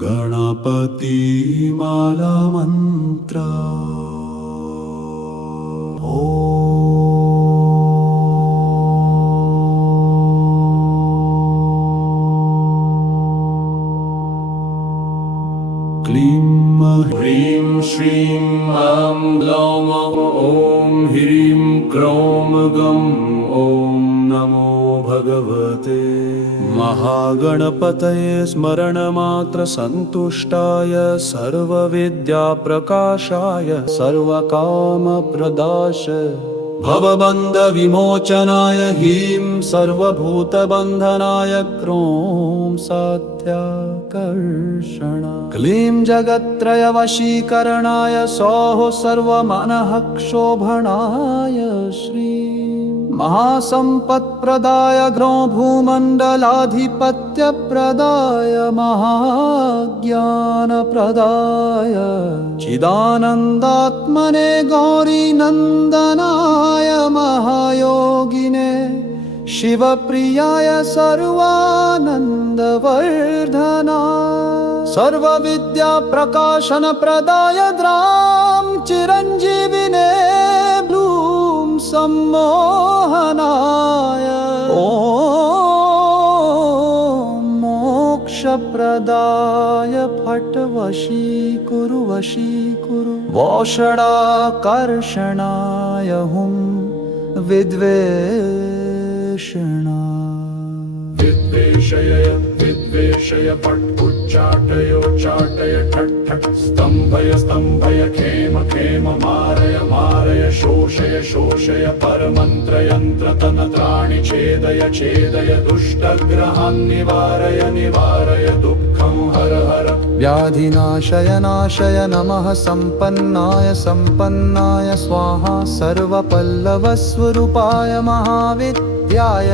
गणपती माला मंत्र क्लीं ह्रीं श्रीं ऐं ग्लौं ॐ ह्रीं क्रों गं ॐ नमो भगवते महागणपतये स्मरणमात्र संतुष्टाय सर्वविद्याप्रकाशाय सर्वकामप्रदाय भवबन्ध विमोचनाय ह्रीं सर्वभूतबन्धनाय क्रों सत्याकर्षण क्लीं जगत्त्रयवशीकरणाय सौः सर्वमनःक्षोभणाय श्रीं महासम्पत्प्रदाय ग्रौं भूमण्डलाधिपत्यप्रदाय महाज्ञानप्रदाय चिदानन्दात्मने गौरीनन्दनाय महायोगिने शिवप्रियाय सर्वानन्दवर्धनाय सर्वविद्याप्रकाशनप्रदाय द्रां चिरञ्जीविने ब्लूं सम्मोहनाय ॐ मोक्षप्रदाय फट् वशीकुरु वौषडाकर्षणाय हुं विद्वेषय पट् उच्चाटय ठट् ठट् स्तम्भय खेम मारय शोषय परमन्त्र तनत्राणि छेदय दुष्टग्रहान् निवारय दुःखं हर व्याधिनाशय नमः सम्पन्नाय स्वाहा सर्वपल्लवस्वरूपाय महाविद्याय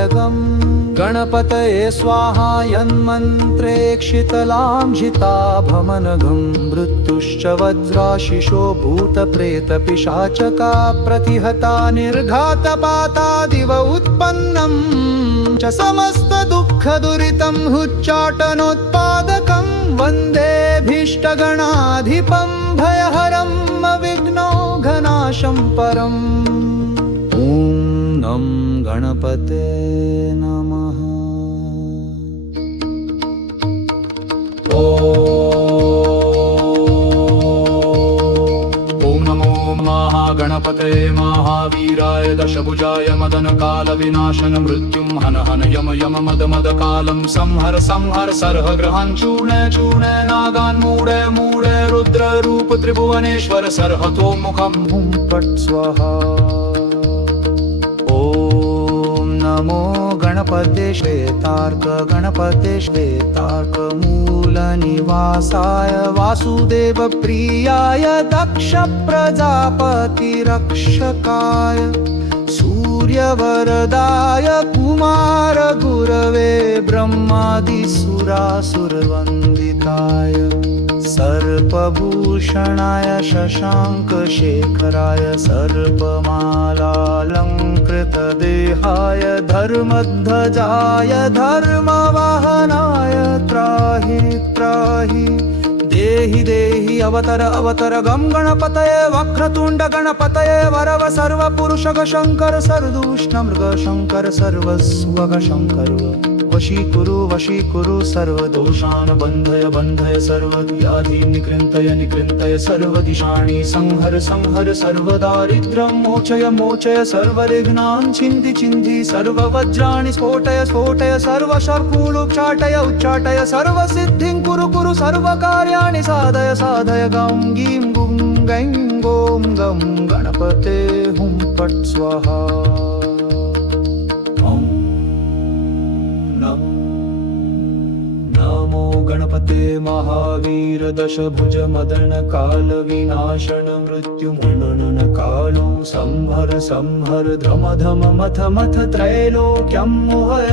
गणपतये स्वाहा यन्मन्त्रेक्षितलां जिताभमनघं मृत्युश्च वज्राशिषो भूतप्रेतपिशाचका प्रतिहता निर्घातपातादिव उत्पन्नं च समस्तदुःखदुरितं हुच्चाटनोत्पादकं वन्देऽभीष्टगणाधिपं भयहरं विघ्नौघनाशं परम् ॐ नं गणपते नमः। ॐ नमो महागणपते महावीराय दशभुजाय मदनकालविनाशन मृत्युं हन यम मदकालं संहर सर्हग्रहान् चूर्ण नागान् मूढे रुद्ररूप त्रिभुवनेश्वर सर्हतो मुखं हुं फट् स्वाहा। नमो गणपते श्वेतार्क मूलनिवासाय वासुदेव प्रियाय दक्ष प्रजापति रक्षकाय सूर्यवरदाय कुमार गुरवे ब्रह्मादिसुरासुरवन्दिताय सर्पभूषणाय शशाङ्कशेखराय सर्पमालालङ्कृतदेहाय धर्मध्वजाय धर्मवाहनाय त्राहि देहि अवतर गं गणपतये वक्रतुण्ड गणपतये वरव सर्वपुरुषग शङ्कर सर्दूष्णमृग शङ्कर सर्वस्वग शङ्कर वशीकुरु सर्वदोषान् बन्धय सर्वव्याधीन् निकृन्तय सर्वदिशाणि संहर सर्वदारिद्र्यं मोचय सर्वविघ्नान् छिन्धि सर्ववज्राणि स्फोटय सर्वशर्कूलुच्चाटय उच्चाटय सर्वसिद्धिं कुरु सर्वकार्याणि साधय गं गीं गुं गैं गों गं गणपते हुं फट् स्वाहा। नमो गणपते महावीर दशभुज मदन काल विनाशन मृत्युमुन्नन कालो संहर धम मथ त्रैलोक्यं मोहय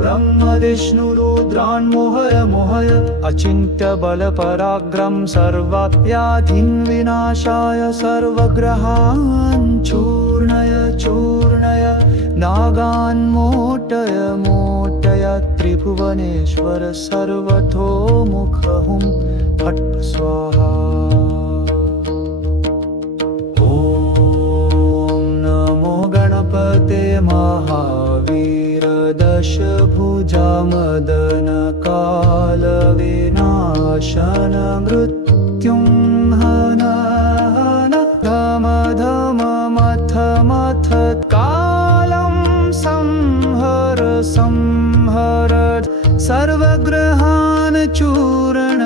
ब्रह्म विष्णुरुद्रान् मोहय अचिन्त्य बलपराक्रम सर्वव्याधिं विनाशाय सर्वग्रहान् चूर्णय नागान् मोटय त्रिभुवनेश्वर सर्वतोमुख हुं फट् स्वाहा। ॐ नमो गणपते महावीर दशभुजा मदन काल विनाशन मृत्युंहन धम धम मथ मथ कालं संहर संहर सर्वग्रहान् चूर्ण